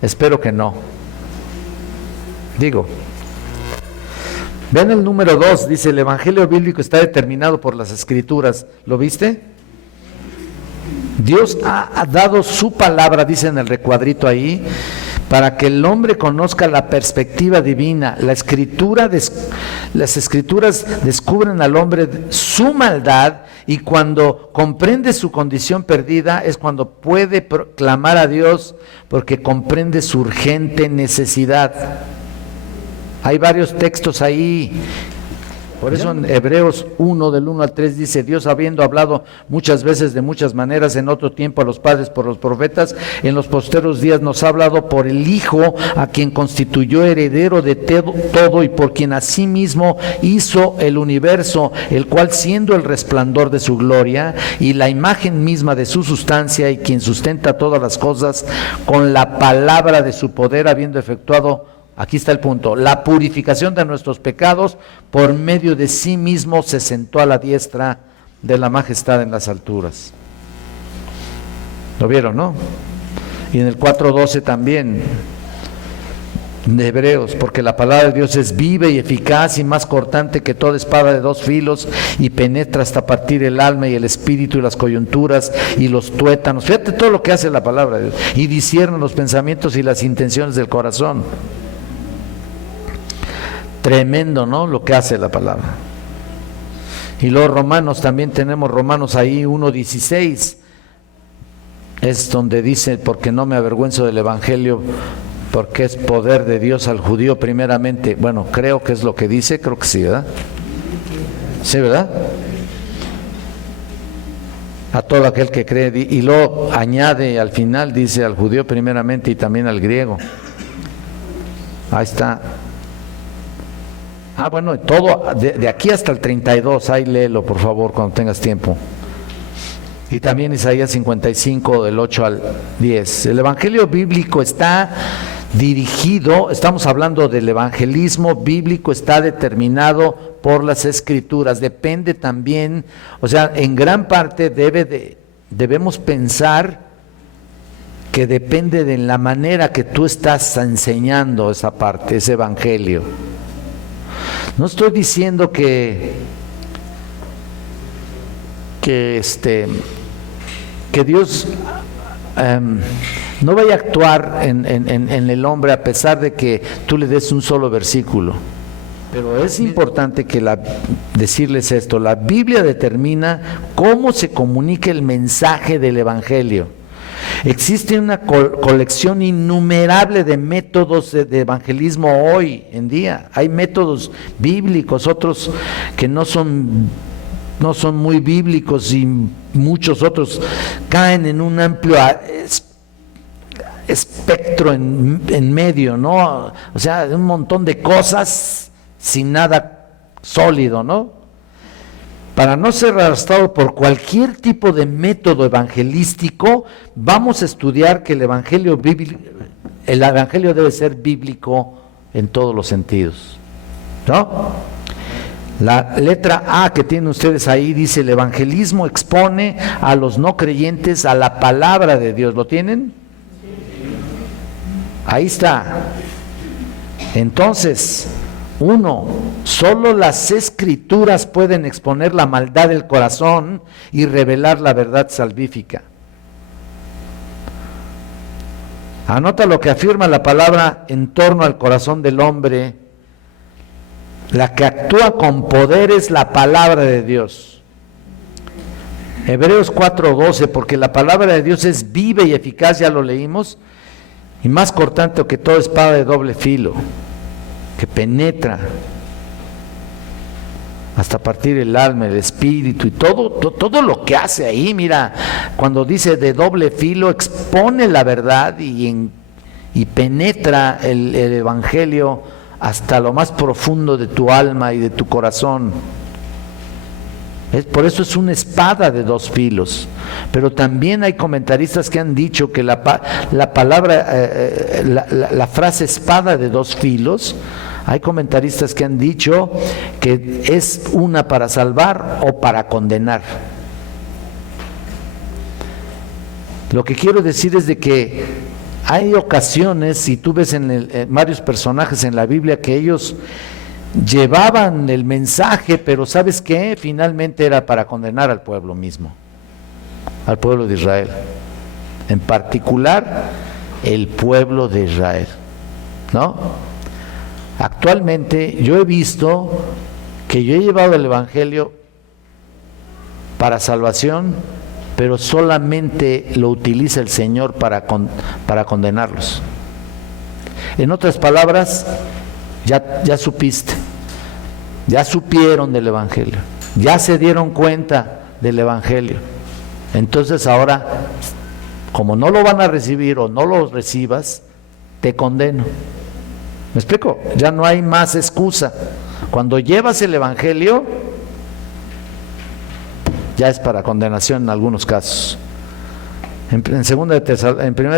Espero que no. Digo, vean el número 2, dice: el Evangelio bíblico está determinado por las Escrituras. ¿Lo viste? Dios ha dado su palabra, dice en el recuadrito ahí, para que el hombre conozca la perspectiva divina. Las escrituras descubren al hombre su maldad, y cuando comprende su condición perdida es cuando puede clamar a Dios, porque comprende su urgente necesidad. Hay varios textos ahí. Por eso en Hebreos 1, del 1 al 3 dice: Dios, habiendo hablado muchas veces de muchas maneras en otro tiempo a los padres por los profetas, en los posteros días nos ha hablado por el Hijo, a quien constituyó heredero de todo y por quien asimismo hizo el universo, el cual, siendo el resplandor de su gloria y la imagen misma de su sustancia, y quien sustenta todas las cosas con la palabra de su poder, habiendo efectuado, aquí está el punto, la purificación de nuestros pecados, por medio de sí mismo se sentó a la diestra de la majestad en las alturas. ¿Lo vieron, no? Y en el 4:12 también, de Hebreos, porque la palabra de Dios es viva y eficaz y más cortante que toda espada de dos filos y penetra hasta partir el alma y el espíritu y las coyunturas y los tuétanos. Fíjate todo lo que hace la palabra de Dios. Y discierne los pensamientos y las intenciones del corazón. Tremendo, ¿no? Lo que hace la palabra. Y luego Romanos, también tenemos Romanos ahí 1:16. Es donde dice, porque no me avergüenzo del evangelio, porque es poder de Dios al judío primeramente. Bueno, creo que es lo que dice, creo que sí, ¿verdad? Sí, ¿verdad? A todo aquel que cree, y luego añade al final, dice al judío primeramente y también al griego. Ahí está. Bueno, todo, de aquí hasta el 32, ahí léelo por favor cuando tengas tiempo. Y también Isaías 55, del 8 al 10. El evangelio bíblico está dirigido, estamos hablando del evangelismo bíblico, está determinado por las escrituras, depende también, o sea, en gran parte debemos pensar que depende de la manera que tú estás enseñando esa parte, ese evangelio. No estoy diciendo que Dios no vaya a actuar en el hombre a pesar de que tú le des un solo versículo. Pero es importante decirles esto: la Biblia determina cómo se comunica el mensaje del evangelio. Existe una colección innumerable de métodos de evangelismo hoy en día. Hay métodos bíblicos, otros que no son muy bíblicos, y muchos otros caen en un amplio espectro en medio, ¿no? O sea, un montón de cosas sin nada sólido, ¿no? Para no ser arrastrado por cualquier tipo de método evangelístico, vamos a estudiar que el evangelio debe ser bíblico en todos los sentidos, ¿no? La letra A que tienen ustedes ahí dice: el evangelismo expone a los no creyentes a la palabra de Dios. ¿Lo tienen? Ahí está. Entonces, solo las escrituras pueden exponer la maldad del corazón y revelar la verdad salvífica. Anota lo que afirma la palabra en torno al corazón del hombre. La que actúa con poder es la palabra de Dios. Hebreos 4:12, porque la palabra de Dios es viva y eficaz, ya lo leímos, y más cortante que toda espada de doble filo, que penetra hasta partir el alma, el espíritu y todo lo que hace ahí. Mira, cuando dice de doble filo, expone la verdad y penetra el evangelio hasta lo más profundo de tu alma y de tu corazón. Por eso es una espada de dos filos. Pero también hay comentaristas que han dicho que la palabra, la frase espada de dos filos, hay comentaristas que han dicho que es una para salvar o para condenar. Lo que quiero decir es de que hay ocasiones, si tú ves en varios personajes en la Biblia, que ellos llevaban el mensaje, pero ¿sabes qué? Finalmente era para condenar al pueblo mismo, al pueblo de Israel, en particular el pueblo de Israel, ¿no? Actualmente yo he visto que yo he llevado el evangelio para salvación, pero solamente lo utiliza el Señor para condenarlos. En otras palabras, ya supiste, ya supieron del evangelio, ya se dieron cuenta del evangelio. Entonces ahora, como no lo van a recibir o no lo recibas, te condeno. ¿Me explico? Ya no hay más excusa. Cuando llevas el evangelio, ya es para condenación en algunos casos. En 1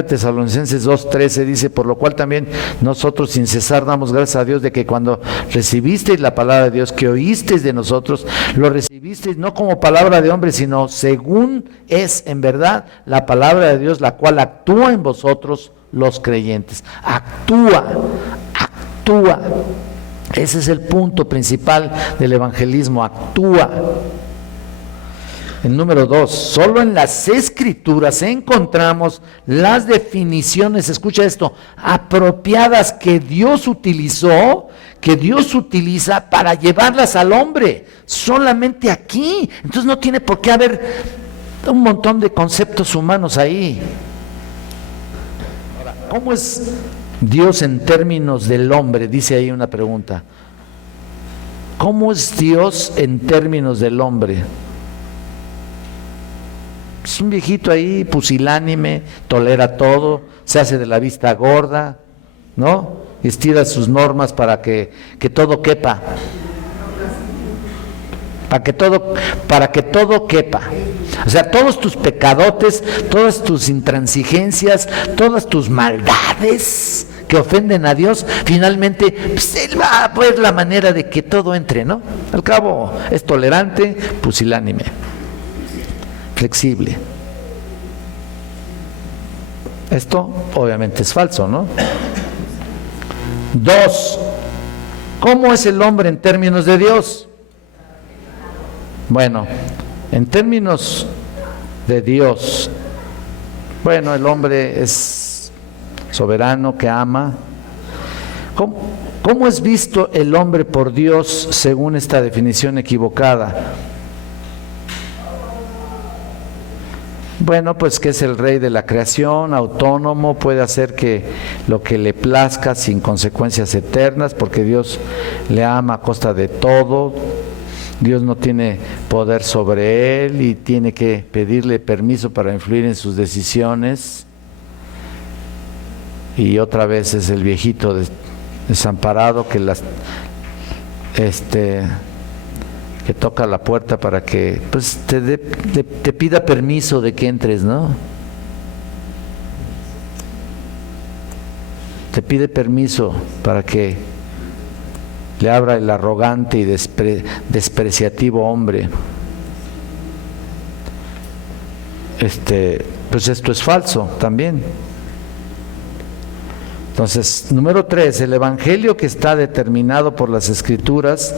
Tesalonicenses 2:13 dice: por lo cual también nosotros sin cesar damos gracias a Dios de que cuando recibisteis la palabra de Dios, que oísteis de nosotros, lo recibisteis no como palabra de hombre, sino según es en verdad la palabra de Dios, la cual actúa en vosotros los creyentes. Actúa. Ese es el punto principal del evangelismo, actúa. El número 2, solo en las Escrituras encontramos las definiciones, escucha esto, apropiadas que Dios utilizó, que Dios utiliza para llevarlas al hombre, solamente aquí. Entonces no tiene por qué haber un montón de conceptos humanos ahí. Ahora, ¿cómo es Dios en términos del hombre? Dice ahí una pregunta. ¿Cómo es Dios en términos del hombre? Es un viejito ahí, pusilánime, tolera todo, se hace de la vista gorda, ¿no? Estira sus normas para que todo quepa. Para que todo quepa. O sea, todos tus pecadotes, todas tus intransigencias, todas tus maldades que ofenden a Dios, finalmente pues, Él va a ver la manera de que todo entre, ¿no? Al cabo, es tolerante, pusilánime, flexible. Esto obviamente es falso, ¿no? 2. ¿Cómo es el hombre en términos de Dios? Bueno, en términos de Dios, bueno, el hombre es soberano, que ama. ¿Cómo es visto el hombre por Dios según esta definición equivocada? Bueno, pues que es el rey de la creación, autónomo, puede hacer lo que le plazca sin consecuencias eternas, porque Dios le ama a costa de todo. Dios no tiene poder sobre él y tiene que pedirle permiso para influir en sus decisiones. Y otra vez es el viejito desamparado que que toca la puerta para que pues te pida permiso de que entres, ¿no? Te pide permiso para que le abra el arrogante y despreciativo hombre. Pues esto es falso también. Entonces, número 3, el evangelio que está determinado por las Escrituras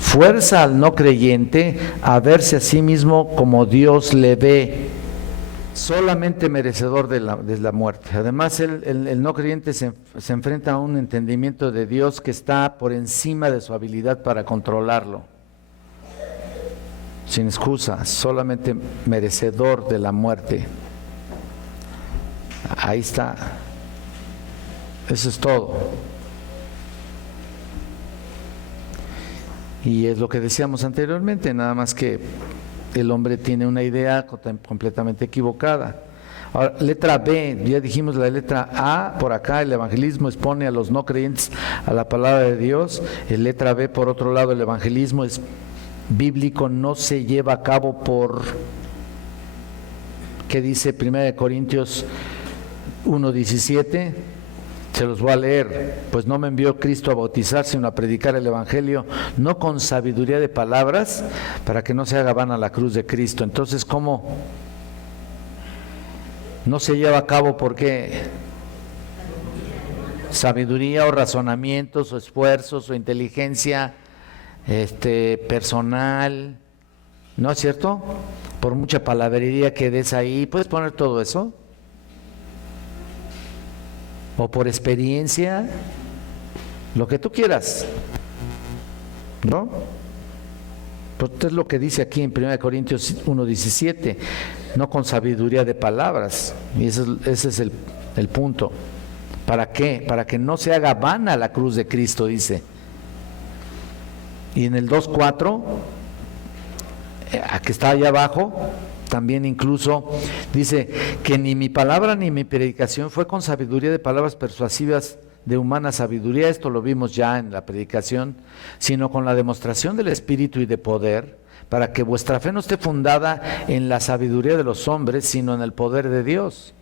fuerza al no creyente a verse a sí mismo como Dios le ve, solamente merecedor de la muerte. Además, el no creyente se enfrenta a un entendimiento de Dios que está por encima de su habilidad para controlarlo. Sin excusa, solamente merecedor de la muerte. Ahí está. Eso es todo. Y es lo que decíamos anteriormente, nada más que el hombre tiene una idea completamente equivocada. Ahora, letra B, ya dijimos la letra A, por acá el evangelismo expone a los no creyentes a la palabra de Dios. Letra B, por otro lado, el evangelismo es bíblico, no se lleva a cabo por, ¿qué dice 1 Corintios 1:17? Se los voy a leer. Pues no me envió Cristo a bautizar, sino a predicar el evangelio, no con sabiduría de palabras, para que no se haga vana la cruz de Cristo. Entonces, ¿cómo no se lleva a cabo? ¿Por qué? Sabiduría o razonamientos o esfuerzos o inteligencia personal, ¿no es cierto? Por mucha palabrería que des ahí, ¿puedes poner todo eso? O por experiencia, lo que tú quieras, ¿no? Pues es lo que dice aquí en 1 Corintios 1:17, no con sabiduría de palabras, y ese es el punto. ¿Para qué? Para que no se haga vana la cruz de Cristo, dice. Y en el 2:4, que está allá abajo, también incluso dice que ni mi palabra ni mi predicación fue con sabiduría de palabras persuasivas de humana sabiduría, esto lo vimos ya en la predicación, sino con la demostración del Espíritu y de poder, para que vuestra fe no esté fundada en la sabiduría de los hombres, sino en el poder de Dios.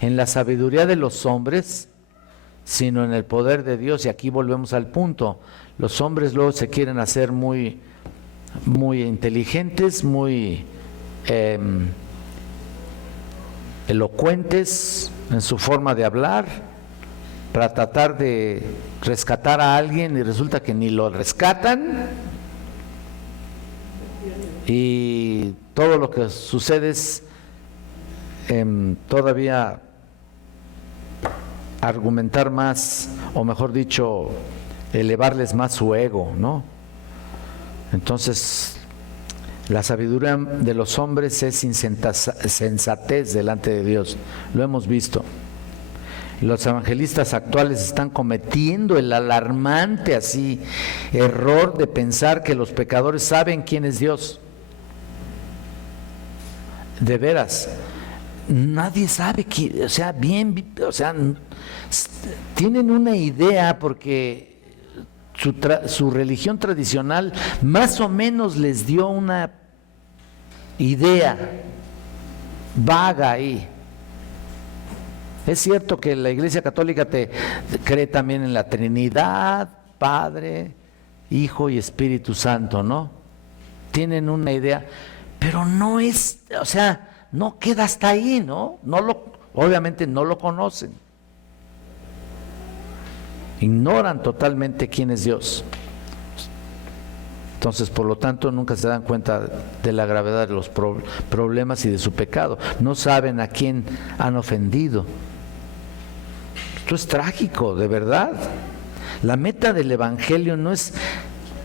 En la sabiduría de los hombres, sino en el poder de Dios. Y aquí volvemos al punto. Los hombres luego se quieren hacer muy inteligentes, muy elocuentes en su forma de hablar, para tratar de rescatar a alguien, y resulta que ni lo rescatan, y todo lo que sucede es todavía argumentar más, o mejor dicho, elevarles más su ego, ¿no? Entonces, la sabiduría de los hombres es insensatez delante de Dios, lo hemos visto. Los evangelistas actuales están cometiendo el alarmante así error de pensar que los pecadores saben quién es Dios. De veras, nadie sabe quién, o sea, tienen una idea porque su religión tradicional más o menos les dio una idea vaga ahí. Es cierto que la Iglesia Católica te cree también en la Trinidad, Padre, Hijo y Espíritu Santo, ¿no? Tienen una idea, pero no es, o sea, no queda hasta ahí, ¿no? Obviamente no lo conocen. Ignoran totalmente quién es Dios. Entonces, por lo tanto, nunca se dan cuenta de la gravedad de los problemas y de su pecado. No saben a quién han ofendido. Esto es trágico, de verdad. La meta del Evangelio no es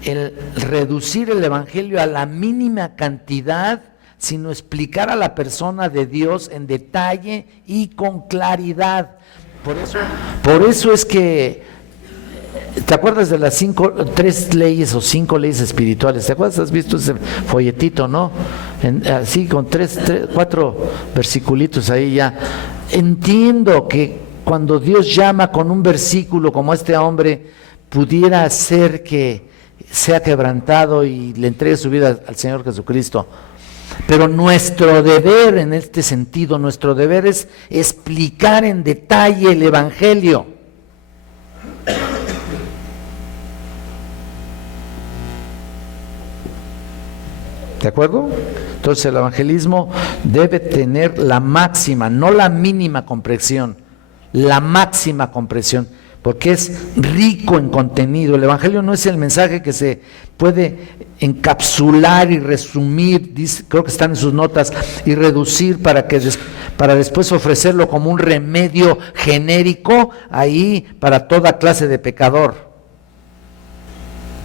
el reducir el Evangelio a la mínima cantidad, sino explicar a la persona de Dios en detalle y con claridad. Por eso es que, ¿te acuerdas de las 3 leyes o 5 leyes espirituales? ¿Te acuerdas? ¿Has visto ese folletito, no? Así con 4 versiculitos ahí ya. Entiendo que cuando Dios llama con un versículo como este hombre, pudiera hacer que sea quebrantado y le entregue su vida al Señor Jesucristo. Pero nuestro deber en este sentido, nuestro deber es explicar en detalle el Evangelio. ¿De acuerdo? Entonces el evangelismo debe tener la máxima, no la mínima comprensión, la máxima comprensión, porque es rico en contenido. El evangelio no es el mensaje que se puede encapsular y resumir, creo que están en sus notas, y reducir para después ofrecerlo como un remedio genérico ahí para toda clase de pecador.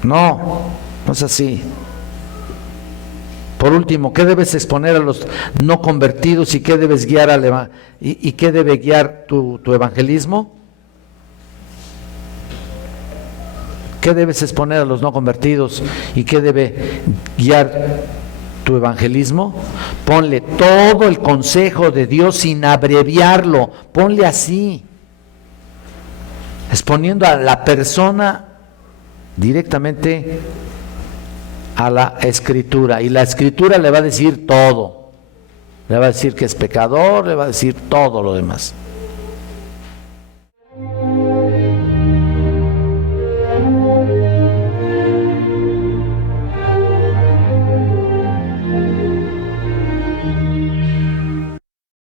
No es así. Por último, ¿qué debes exponer a los no convertidos y qué debes guiar y qué debe guiar tu evangelismo? ¿Qué debes exponer a los no convertidos y qué debe guiar tu evangelismo? Ponle todo el consejo de Dios sin abreviarlo, ponle así, exponiendo a la persona directamente a la Escritura, y la Escritura le va a decir todo, le va a decir que es pecador, le va a decir todo lo demás.